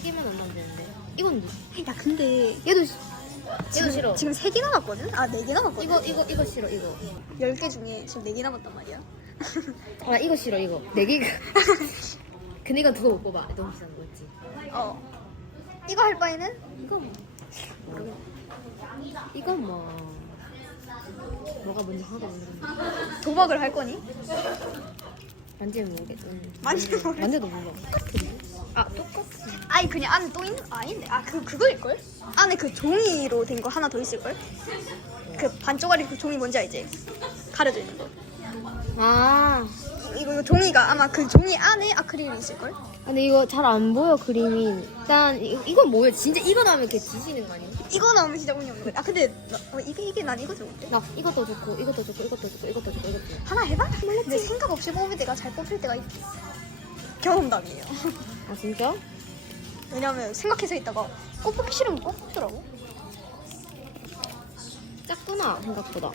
개만 올라면 되는데. 이건 야 근데 얘도 지금, 싫어. 지금 3개 남았거든? 아 4개 남았거든? 이거 싫어 이거. 10개 중에 지금 4개 남았단 말이야. 아 이거 싫어 이거. 4개가. 근데 이건 그거 못 뽑아. 너무 비싼 거 있지. 이거 할 바에는 이거 뭐. 이건 뭐. 뭐가 뭔지 하나도 모르겠네. 도박을 할 거니? 만지면 모르겠어. 만지면 모르겠어. 만져도 몰라. 아 똑같이. 아니 그냥 안에 또 있는 아닌데 그거일걸? 안에 그 종이로 된 거 하나 더 있을걸? 그 반쪽짜리 그 종이 뭔지 알지? 가려져 있는 거. 아. 이거 종이가 아마 그 종이 안에 아크릴이 있을걸? 근데 이거 잘 안 보여 그림이. 일단 이건 뭐야? 진짜 이거 나오면 걔 뒤지는 거 아니야? 이거 나오면 진짜 운이 없는 거야. 아 근데 이게 난 이거 좋은데? 나 이것도 좋고 이것도 좋고 이것도 좋고 이것도 좋고 이것도 좋고. 하나 해봐? 근데 생각 없이 뽑을 때가 잘 뽑힐 때가 있어. 경험담이에요. 아 진짜? 왜냐면 생각해서 있다가 꼭 뽑기 싫으면 꼭 뽑더라고. 작구나 생각보다.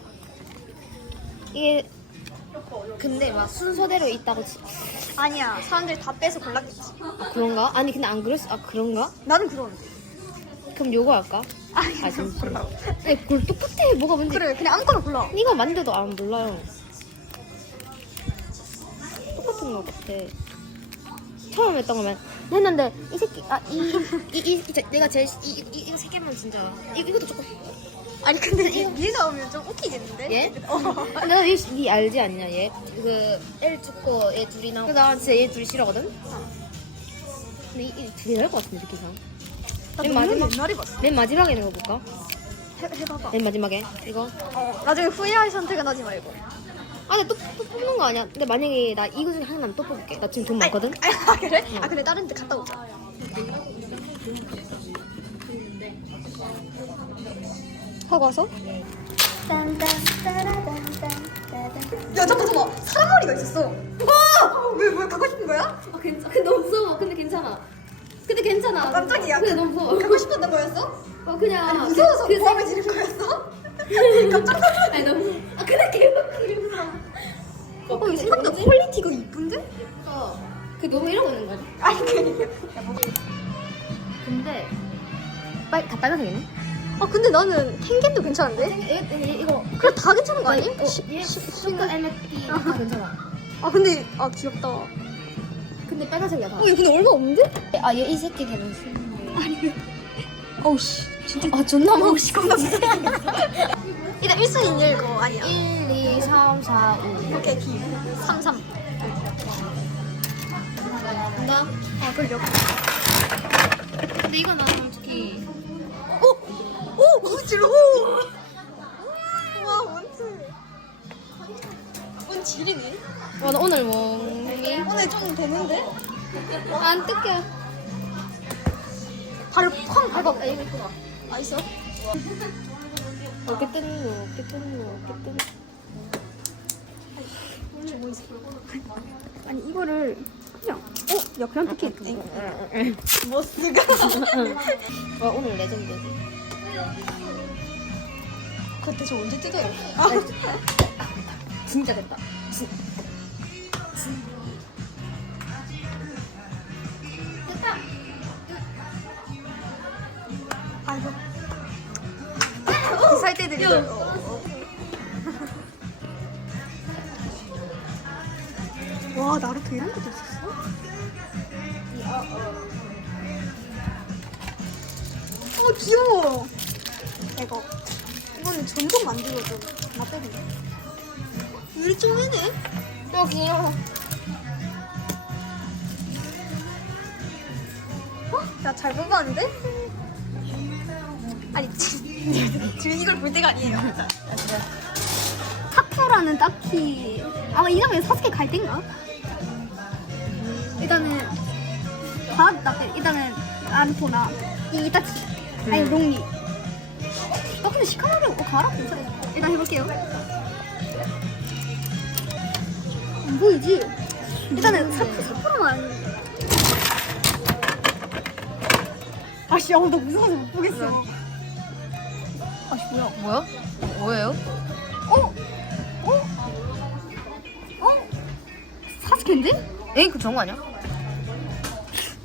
이게 근데 막 순서대로 있다고 아니야 사람들이 다 빼서 골랐겠지. 아 그런가? 아니 근데 안 그랬어. 아 그런가? 나는 그러는데. 그럼 요거 할까? 아 진짜. 아니 그걸 똑같아. 뭐가 뭔지. 그래 그냥 아무거나 골라. 이거 만져도 안 몰라요. 똑같은 거 같아. 처음 했던 거면 했는데 이 새끼 내가 제일 이거 세 개만 진짜 이것도 조금 아니 근데 얘 나오면 좀 웃기겠는데? 얘? 내가 니 알지 않냐 얘? 그 L 죽고 얘 둘이 나오고 나 진짜 얘 둘이 싫어하거든? 근데 이 둘이 나을 것 같은데 느낌상. 맨 마지막 옛날에 봤어. 맨 마지막에 있는 거 볼까? 해봐봐. 맨 마지막에 이거. 나중에 후회할 선택은 하지 말고. 아 근데 또 뽑는 거 아니야? 근데 만약에 나 이거 중에 하나만 또 뽑을게. 나 지금 돈 많거든? 아 그래? 아 근데 다른 데 갔다 오자. 하고 와서? 야 잠깐 사람 머리가 있었어. 왜 갖고 싶은 거야? 아 괜찮아. 근데 너무 무서워. 근데 괜찮아. 근데 괜찮아. 아, 깜짝이야. 근데 너무 무서워. 갖고 싶었던 거였어? 그냥 아니 무서워서 그 보험을 지는 거였어? 깜짝 놀랐어. 아니 너무. 아 근데 개웃기게 무서워. 생각보다 퀄리티가 이쁜데? 그 너무 이러고 있는 거지. 아니 그니까. 근데 다 빨간색이네. 아 근데 나는 펭귄도 괜찮은데? 이거 그래 다 괜찮은 거 아니? 얘 슈가 MFP 다 괜찮아. 아 근데 귀엽다. 근데 빨간색이야 다. 얘 근데 얼마 없는데? 아 얘 이 새끼 걔는 아니 어우씨 진짜 아 존나 많아. 어우씨 겁나 무서워. 일단 1순위 이거 아니야. 1, 2, 3, 4, 5. 오케이 B 3 3. 나? 아 그래 근데 이거 나는 솔직히 오 질러. 와 원트. 원질이네. 와 나 오늘 멍이 오늘 좀 되는데? 안 뜯겨. 발을 쾅 밟아. 이거 이쁘다. 아 있어? 어깨 뜨는 거, 어깨 뜨는 거, 어깨 뜨는 거. 뭐 있어? 아니 이거를 그냥 야 그냥 뜯기. 머스가. 와 오늘 레전드지. 그때 저 언제 뜯어요? 진짜 됐다. 됐다. 아이고. 살 때들이죠. 와 나루토 이런 것도 있었어? 귀여워. 이거는 전복 만들어줘. 나 빼고. 일종이네. 귀여워. 야잘 뽑았는데? 아니 지금 이걸 볼 때가 아니에요. 타코라는 딱히 아마 이 장면 사스케 갈 땐가? 일단은 일단은 안토나 이타치 아니 롱리. 근데 시카마루 가라 괜찮아. 일단 해볼게요. 안 보이지? 일단은 사쿠라만. 아씨 나 무서워서 못 보겠어. 아씨 뭐야? 뭐예요? 사스케인데? 에이 그 저거 아니야?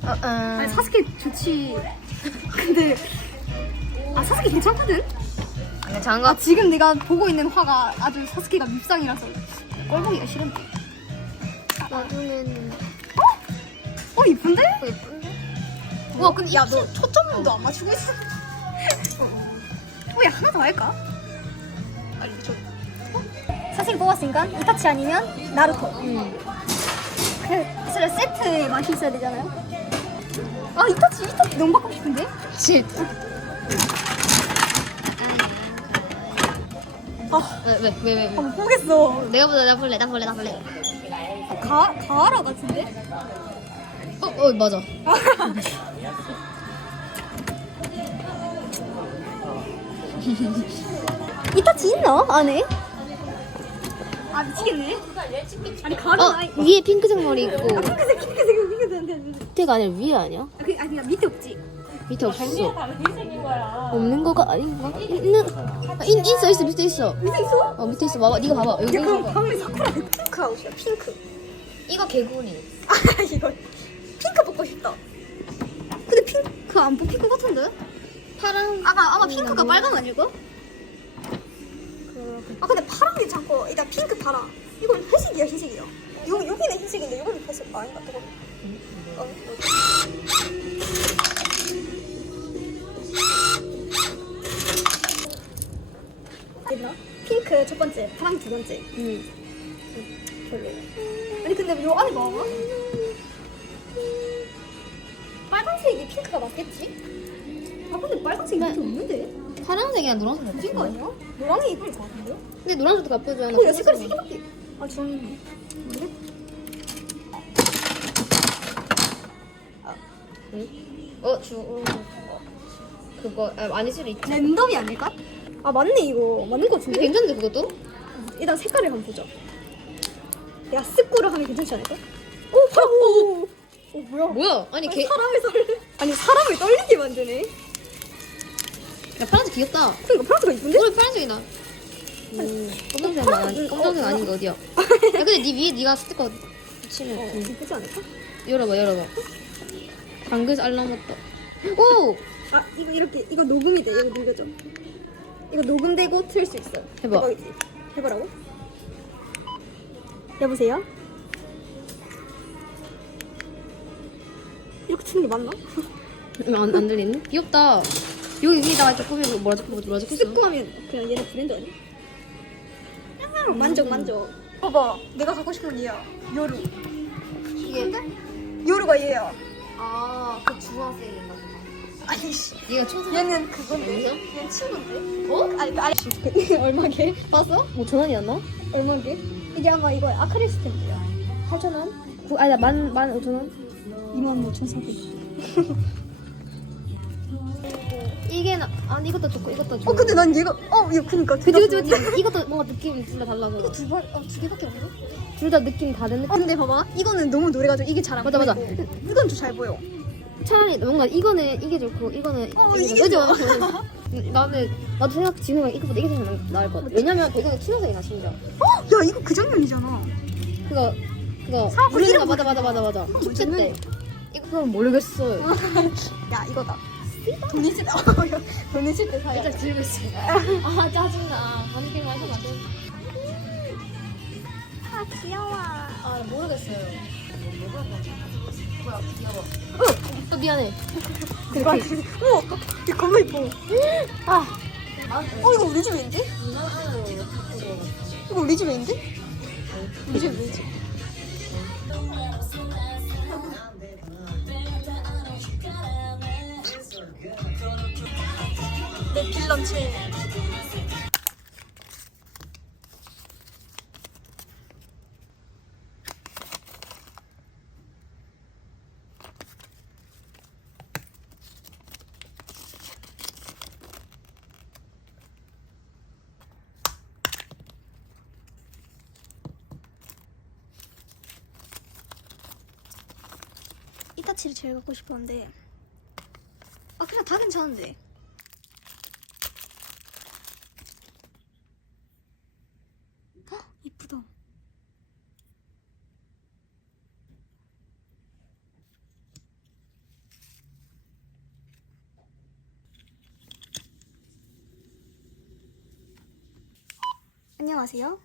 아니 사스케 좋지. 근데 아 사스케 괜찮거든. 장갑. 아 지금 내가 보고 있는 화가 아주 사스케가 밉상이라서 꼴보기가 싫은데. 나중에는 어 이쁜데? 예쁜데? 와 근데 야 너 초점도 안 맞추고 있어. 야 하나 더 할까? 아니 저. 사실 뽑았으니까 이타치 아니면 나루토. 그 사실 세트에 맛이 있어야 되잖아요. 아 이타치 너무 바꾸고 싶은데? 쉿. 아 왜? 못 보겠어. 내가 보자. 나 볼래. 가하라 같은데? 맞아. 이타치 있나 안에? 아 미치겠네. 아니 가하라 아니. 위에 핑크색 머리 있고. 핑크색. 밑에가 아니라 위에 아니야? 아니 밑에 없지. 밑에 없어. 없는 거가 아닌가? 있어. 밑에 있어. 밑에 있어? 밑에 있어. 봐봐. 네가 봐봐. 여기 약간 봐봐. 방울이 사쿠라 핑크 아웃이야 핑크. 이거 개구리. 아 이거 핑크 뽑고 싶다. 근데 핑크 안 뽑힐 것 같은데? 파랑. 아마 핑크가 빨강 아닐까? 아 근데 파랑 괜찮고 일단 핑크 파랑. 이건 회색이야. 여기는 흰색인데 여기는 회색 아닌가? 저거. 됐나? 핑크 첫 번째, 파랑 두 번째. 별로. 아니 근데 요 안에 봐봐. 빨간색이 핑크가 맞겠지? 아 근데 빨간색이 이렇게 없는데? 파랑색이랑 노란색 웃긴 거 아니야? 노랑이 이쁠 것 같은데? 근데 노란색도 가쁘지 않아? 어, 야 색깔이 세 개밖에. 아 주황이네. 그래? 그거 아닐 수도 있지. 랜덤이 아닐까? 아 맞네 이거 맞는 것 근데 같은데? 괜찮은데 그것도? 일단 색깔을 한번 보자. 야 스꾸를 하면 괜찮지 않을까? 오 파랑. 오 뭐야? 뭐야? 아니 아니, 사람을 떨리게 만드네. 야 파란색 귀엽다. 그러니까 파란색가 이쁜데? 오늘 파란색이다. 검정색 아닌 거 어디야? 야 근데 네 위에 네가 스티커 붙이면 이쁘지 않을까? 열어봐. 당근에서 알람 왔다. 오! 아 이거 이렇게 이거 녹음이 돼. 이거 녹여줘. 이거 녹음되고 틀 수 있어. 해봐. 대박이지? 해보라고? 여보세요? 이렇게 트는 게 맞나? 안 들리네? 귀엽다. 여기 위에다가 조금 뭐라 적혔어? 스쿠하면 그냥 얘네 브랜드 아니야? 만족. 봐봐, 내가 갖고 싶은 얘야. 요루. 이게 요루가 얘야. 그 주황색인가 보다. 아니씨. 얘가 초록색. 얘는 그건데. 뭐야? 얘는 친구인데. 어? 아니. 얼마게? 봤어? 5,000원이었나? 얼마게? 이게 아마 이거 아크릴 스탬프야. 8,000원? 아니 나 15,000원? 25,400. 이게 아니 이것도 좋고 이것도 좋고. 근데 난 얘가 얘 그니까 그치. 이것도 뭔가 느낌 둘 다 달라서. 이거 두 개밖에 없네. 둘 다 느낌 다른 느낌. 근데 봐봐, 이거는 너무 노래가지고 이게 잘 안 보여. 맞아. 이건 좀 잘 보여. 차라리 뭔가 이거는 이게 좋고 이거는 이게 좋아. 나도 지금 이거보다 이게 더 나을 것 같아. 왜냐면 이거는 친화색이 나 심지어. 야 이거 그 장면이잖아. 그거 사고 부르는 이름 거 맞아. 축제 때. 이거 그건 모르겠어. 야 이거다. 돈 있을 때 돈 있을 때 사야. 살짝 들고 있어. 짜증나. 아니 그냥 마셔 돼. 아 귀여워. 모르겠어요. 뭐야 귀여워. 미안해. 우와 이거 겁나 이뻐. 이거 우리 집 왠지? 이거 우리 집 왠지? 우리 집 왠지? 내 빌런 체. 이타치를 제일 갖고 싶었는데 그냥 다 괜찮은데. 이쁘다. 안녕하세요.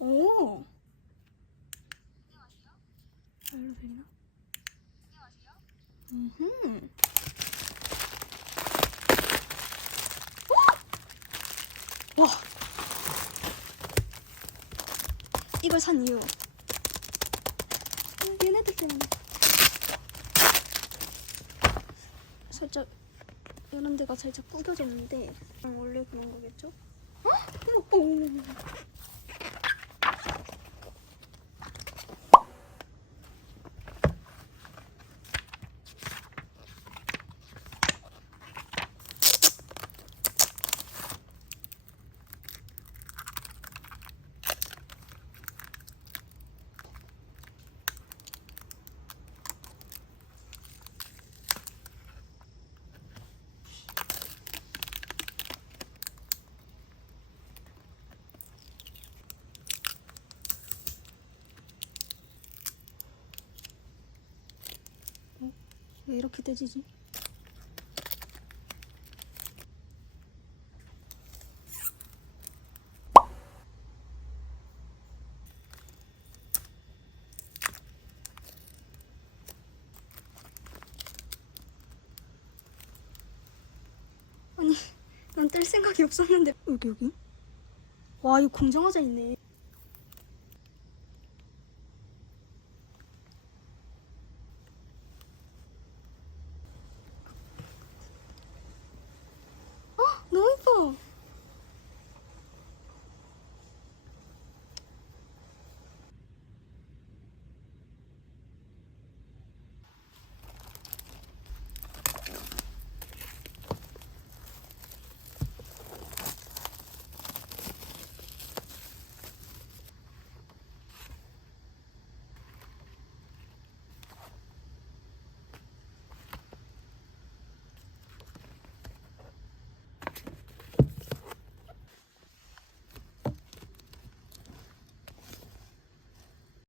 오. 별로 들리나? 음. 와. 이걸 산 이유. 얘네들 때문에. 살짝 이런 데가 살짝 구겨졌는데 원래 그런 거겠죠? 오. 왜 이렇게 떼지지? 아니, 난 뗄 생각이 없었는데 여기. 와, 이거 공정화자 있네.